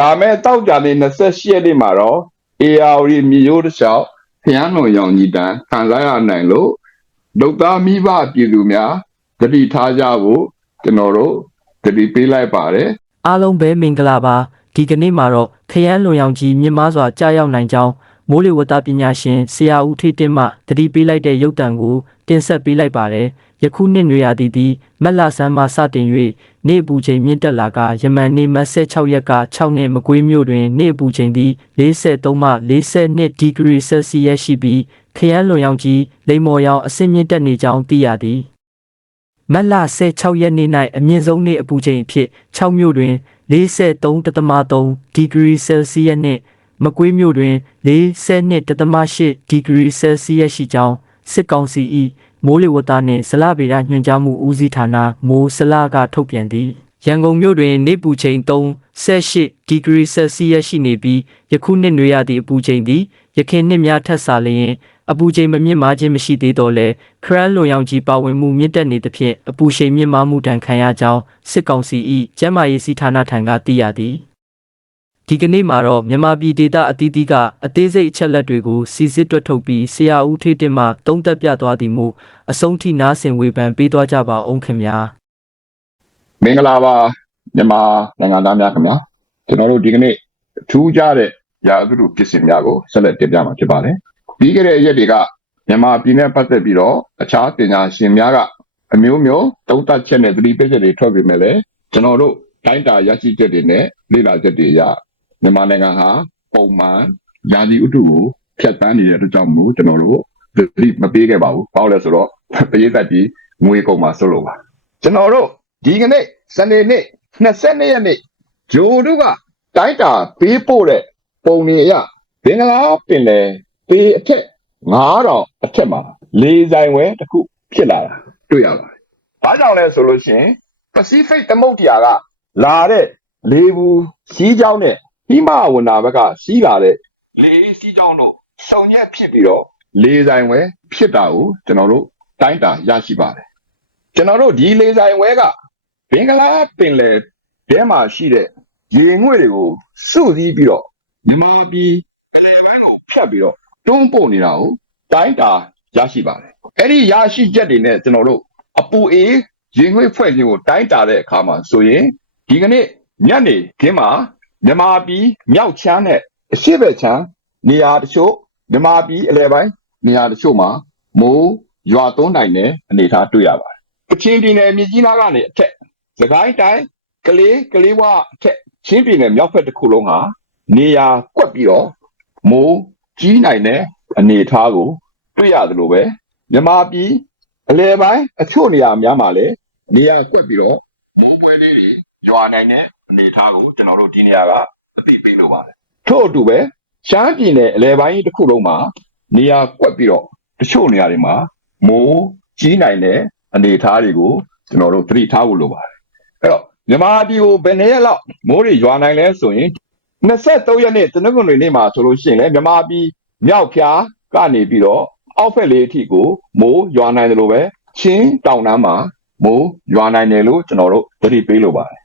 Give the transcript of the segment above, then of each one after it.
ဒါမဲ့တောက်ကြနေ28ရက်နေ့မှာတော့ AR မြေရိုးတစ်လျှောက်ဖျားနှုံရောင်ကြီးတန်းခံစားရနိုင်လို့ဒုက္ခမိဘပြည်သူများတတိထားကြဖို့ကျွန်တော်တို့တတိပေးလိုက်ပါတယ်အားလုံးပဲမင်္ဂလာပါဒီကနေ့မှာတော့ခရမ်းလွန်ရောင်ကြီးမြင့်မားစွာကြားရောက်နိုင်ကြောင်းမိုးလေဝသပညာရှင်ဆရာဦးထေးတင်မှတတိပေးလိုက်တဲ့ရုပ်တံကိုတင်ဆက်ပေးလိုက်ပါတယ် ယခုနှစ်နွေရာသီသည်မက်လာဆန်းမှစတင်၍နေ့အပူချိန်မြင့်တက်လာကယမန်နေ့မတ်16ရက်က6နှစ်မကွေးမြို့တွင်နေ့အပူချိန်သည်43မှ42ဒီဂရီဆယ်စီယပ်ရှိပြီးခရမ်းလွန်ရောင်ကြီးလိမ္မော်ရောင်အဆင့်မြင့်တက်နေကြောင်းသိရသည်မတ်လ16ရက်နေ့၌အမြင့်ဆုံးနေ့အပူချိန်အဖြစ်6မြို့တွင်43.3ဒီဂရီဆယ်စီယပ်နှင့်မကွေးမြို့တွင်42.8ဒီဂရီဆယ်စီယပ်ရှိကြောင်းစစ်ကောင်စီ၏ မိုးလေဝသနှင့်ဇလဗေဒညွှန်ကြားမှုဦးစီးဌာနမိုးစလကထုတ်ပြန်သည်ရန်ကုန်မြို့တွင်နေ့ပူချိန်3.8ဒီဂရီဆယ်စီယပ်ရှိနေပြီးယခုနှစ်နွေရာသီအပူချိန်သည်ယခင်နှစ်များထက်စာလျင်အပူချိန်မမြင့်မားခြင်းမရှိသေးတော့လဲခရမ်းလွန်ရောင်ကြီးပါဝင်မှုမြင့်တက်နေသဖြင့်အပူချိန်မြင့်မားမှုတန်ခံရကြောင်းစစ်ကောင်စီ၏ကျန်းမာရေးစီဌာနထံကသိရသည် ဒီကနေ့မှာတော့မြန်မာပြည်ဒေသအသီးသီးကအသေးစိတ်အချက်လက်တွေကိုစီစစ်တွက်ထုတ်ပြီးဆရာဦးထေးတင်မှသုံးသက်ပြသွားသည်မို့အဆုံးထိနားဆင်ဝေဖန်ပေးသွားကြပါအောင်ခင်ဗျာမင်္ဂလာပါမြန်မာနိုင်ငံသားများခင်ဗျာကျွန်တော်တို့ဒီကနေ့ထူးခြားတဲ့ရာသီဥတုဖြစ်စဉ်များကိုဆက်လက်တင်ပြမှာဖြစ်ပါတယ်ပြီးခဲ့တဲ့ရက်တွေကမြန်မာပြည်နဲ့ပတ်သက်ပြီးတော့အခြားပညာရှင်များကအမျိုးမျိုးတုံ့တက်ချက်နဲ့သတိပေးချက်တွေထွက်ပြီးမဲ့လည်းကျွန်တော်တို့တိုင်းတာရရှိချက်တွေနဲ့လေ့လာချက်တွေအရ မြန်မာနိုင်ငံဟာပုံမှန်ရာသီဥတုကိုဖြတ်တန်းနေတဲ့အတွက်ကြောင့်မို့ကျွန်တော်တို့သတိမပေးခဲ့ပါဘူး။ဘာလို့လဲဆိုတော့ပရိသတ်ကြီးငွေကုန်မှာစိုးလို့ပါ။ကျွန်တော်တို့ဒီကနေ့စနေနေ့22ရက်နေ့ဂျိုတို့ကတိုင်းတာပေးပို့တဲ့ပုံတွေအရဘင်္ဂလားပင်လယ်ပေအထက်9000အထက်မှာလေဆိုင်ဝဲတစ်ခုဖြစ်လာတာတွေ့ရပါတယ်။ဘာကြောင့်လဲဆိုလို့ရှိရင် Pacific သမုဒ္ဒရာကလာတဲ့လေဘူးစီးကြောင်းနဲ့ ဟိမဝန္တာဘက်ကစီးလာတဲ့လေစီးကြောင်းတို့ဆောင်ရက်ဖြစ်ပြီးတော့လေဆိုင်ဝဲဖြစ်တာကိုကျွန်တော်တို့တိုင်းတာရရှိပါတယ်။ကျွန်တော်တို့ဒီလေဆိုင်ဝဲကဘင်္ဂလားပင်လယ်ထဲမှာရှိတဲ့ရေငွေ့တွေကိုစုစည်းပြီးတော့မြန်မာပြည်ပင်လယ်ပိုင်းကိုဖြတ်ပြီးတော့တွန်းပို့နေတာကိုတိုင်းတာရရှိပါတယ်။အဲ့ဒီရရှိချက်တွေနဲ့ကျွန်တော်တို့အပူအေးရေငွေ့ဖွဲ့ခြင်းကိုတိုင်းတာတဲ့အခါမှာဆိုရင်ဒီကနေ့ညနေခင်းမှာ မြန်မာပြည်မြောက်ချမ်းနဲ့အရှေ့ဘက်ချမ်းနေရာတချို့မြန်မာပြည်အလယ်ပိုင်းနေရာတချို့မှာမိုးရွာသွန်းနိုင်တဲ့အနေအထားတွေ့ရပါတယ်။ကချင်ပြည်နယ်မြစ်ကြီးနားကနေအထက်စကိုင်းတိုင်းကလေးကလေးဝအထက်ချင်းပြည်နယ်မြောက်ဘက်တစ်ခုလုံးဟာနေရာကွက်ပြီးတော့မိုးကြီးနိုင်တဲ့အနေအထားကိုတွေ့ရတယ်လို့ပဲမြန်မာပြည်အလယ်ပိုင်းအချို့နေရာများမှာလည်းနေရာကွက်ပြီးတော့မိုးပွဲလေးတွေရွာနိုင်တဲ့ အနေအထားကိုကျွန်တော်တို့ဒီနေရာကအသိပေးလို့ပါတယ်ထို့အတူပဲရှမ်းပြည်နယ်အလယ်ပိုင်းတစ်ခုလုံးမှာနေရာကွက်ပြီးတော့တချို့နေရာတွေမှာမိုးကြီးနိုင်တဲ့အနေအထားတွေကိုကျွန်တော်တို့သတိထားဖို့လိုပါတယ်အဲ့တော့မြန်မာပြည်ကိုဘယ်နှစ်ရက်လောက်မိုးတွေရွာနိုင်လဲဆိုရင်23ရက်နေ့တနင်္ဂနွေနေ့မှာဆိုလို့ရှိရင်လည်းမြန်မာပြည်မြောက်ဖြားကနေပြီးတော့အောက်ဖက်လေးအထိကိုမိုးရွာနိုင်တယ်လို့ပဲချင်းတောင်တန်းမှာမိုးရွာနိုင်တယ်လို့ကျွန်တော်တို့သတိပေးလိုပါတယ်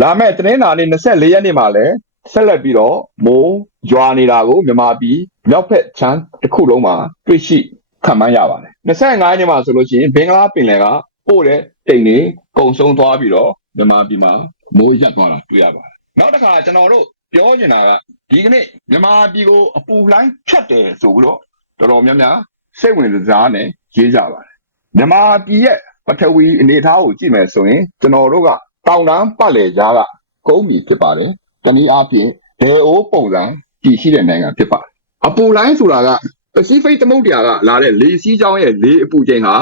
လာမယ့်တနင်္လာနေ့24ရက်နေ့မှာလည်းဆက်လက်ပြီးတော့မိုးရွာနေတာကိုမြန်မာပြည်မြောက်ဖက်ချမ်းတစ်ခုလုံးမှာတွေ့ရှိခံမှန်းရပါတယ်25ရက်နေ့မှာဆိုလို့ရှိရင်ဘင်္ဂလားပင်လယ်ကပို့တဲ့တိမ်တွေကုံဆုံးသွားပြီးတော့မြန်မာပြည်မှာမိုးရက်သွားတာတွေ့ရပါတယ်နောက်တစ်ခါကျွန်တော်တို့ပြောချင်တာကဒီကနေ့မြန်မာပြည်ကိုအပူလှိုင်းဖြတ်တယ်ဆိုပြီးတော့တော်တော်များများစိတ်ဝင်စားနဲ့ရေးကြပါတယ်မြန်မာပြည်ရဲ့ပထဝီအနေအထားကိုကြည့်မယ်ဆိုရင်ကျွန်တော်တို့က တောင်တန်းပတ်လည်ကြားကကုန်းမီဖြစ်ပါတယ်တနည်းအားဖြင့်ဒေအိုးပုံစံကြည့်ရှိတဲ့နိုင်ငံဖြစ်ပါတယ်အပူလိုင်းဆိုတာက Pacific သမုဒ္ဒရာကလာတဲ့လေစီးကြောင်းရဲ့လေအပူချိန်ဟာ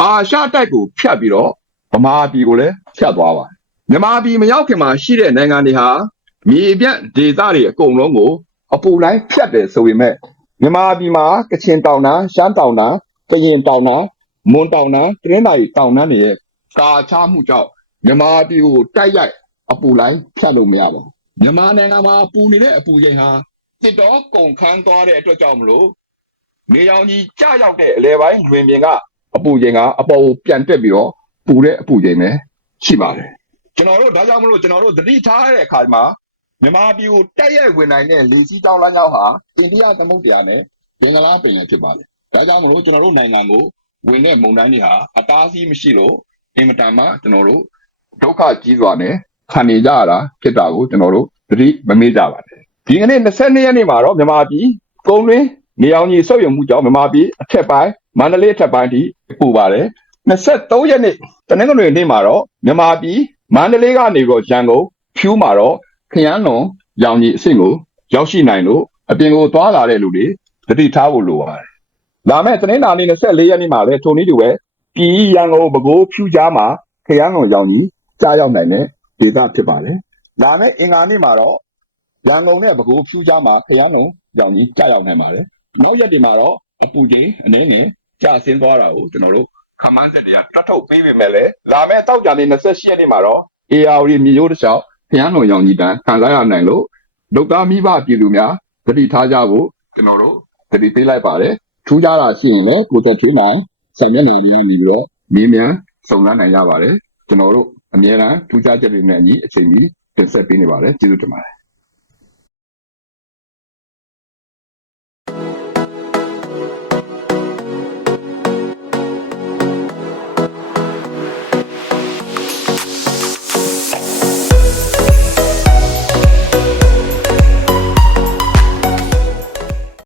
အာရှတိုက်ကိုဖြတ်ပြီးတော့ဗမာပြည်ကိုလည်းဖြတ်သွားပါတယ်မြန်မာပြည်မရောက်ခင်မှာရှိတဲ့နိုင်ငံတွေဟာမြေပြန့်ဒေသတွေအကုန်လုံးကိုအပူလိုင်းဖြတ်တယ်ဆိုပေမဲ့မြန်မာပြည်မှာကချင်တောင်တန်းရှမ်းတောင်တန်းကရင်တောင်တန်းမွန်တောင်တန်းတရင်းတိုင်းတောင်တန်းတွေရဲ့ကာချမှုကြောင့် မြန်မာပြည်ကိုတိုက်ရိုက်အပူလိုင်းဖြတ်လို့မရပါဘူးမြန်မာနိုင်ငံမှာပူနေတဲ့အပူချိန်ဟာစစ်တော်ကုန်ခန်းသွားတဲ့အတွက်ကြောင့်မလို့နေရောင်ကြီးကြရောက်တဲ့အလဲပိုင်းတွင်ပြင်ကအပူချိန်ကအပေါ်ကိုပြန်တက်ပြီးတော့ပူတဲ့အပူချိန်ပဲရှိပါတယ်ကျွန်တော်တို့ဒါကြောင့်မလို့ကျွန်တော်တို့သတိထားတဲ့အခါမှာမြန်မာပြည်ကိုတက်ရိုက်ဝင်နိုင်တဲ့လေစီးတောင်းလမ်းကြောင်းဟာအိန္ဒိယသမုဒ္ဒရာနဲ့ဘင်္ဂလားပင်လယ်ဖြစ်ပါတယ်ဒါကြောင့်မလို့ကျွန်တော်တို့နိုင်ငံကိုဝင်တဲ့မုန်တိုင်းတွေဟာအတားအဆီးမရှိလို့အင်မတန်မှကျွန်တော်တို့ ဒုက္ခကြီးစွာနဲ့ခံနေကြရတာဖြစ်တာကိုကျွန်တော်တို့သတိမမေ့ကြပါနဲ့ဒီကနေ့22ရက်နေ့မှာတော့မြန်မာပြည်ကုန်းတွင်းနေအောင်ကြီးဆုပ်ယုံမှုကြောင့်မြန်မာပြည်အထက်ပိုင်းမန္တလေးအထက်ပိုင်းထိပူပါတယ်23ရက်နေ့တနင်္ဂနွေနေ့မှာတော့မြန်မာပြည်မန္တလေးကနေပြီးတော့ရန်ကုန်ဖြူးမှာတော့ခရမ်းလွန်ရောင်ကြီးအဆင့်ကိုရောက်ရှိနိုင်လို့အပြင်ကိုသွားလာတဲ့လူတွေသတိထားဖို့လိုပါတယ်လာမယ့်တနင်္လာနေ့24ရက်နေ့မှာလည်းထုံနည်းတူပဲပြည်ရန်ကုန်ပဲခူးဖြူးကြားမှာခရမ်းလွန်ရောင်ကြီး ကြားရောက်နိုင်တဲ့ဒေသဖြစ်ပါတယ်လာမယ့်အင်္ဂါနေ့မှာတော့ရန်ကုန်နဲ့ပဲခူးဖြူးကြားမှာခရမ်းလွန်ရောင်ကြီးကြားရောက်နိုင်ပါတယ်နောက်ရက်တွေမှာတော့အပူချိန်အနေငယ်ကျဆင်းသွားတာကိုကျွန်တော်တို့ခမန်းဆက်တွေကတတ်ထုတ်ပေးပေမဲ့လည်းလာမယ့်တောက်ကြနေ့28ရက်နေ့မှာတော့ AR မြေရိုးတစ်လျှောက်ခရမ်းလွန်ရောင်ကြီးတန်းခံစားရနိုင်လို့ဒုက္ခမိဘပြည်သူများသတိထားကြဖို့ကျွန်တော်တို့သတိပေးလိုက်ပါတယ်ထူးခြားတာရှိရင်လည်းကိုသက်ထွေးနိုင်ဆံမျက်နှာများနေပြီးတော့မင်းမြန်စုံစမ်းနိုင်ကြပါတယ်ကျွန်တော်တို့ အများအားထူးခြားချက်တွေနဲ့အညီအချိန်ကြီးတင်ဆက်ပေးနေပါတယ်ကျေးဇူးတင်ပါတယ်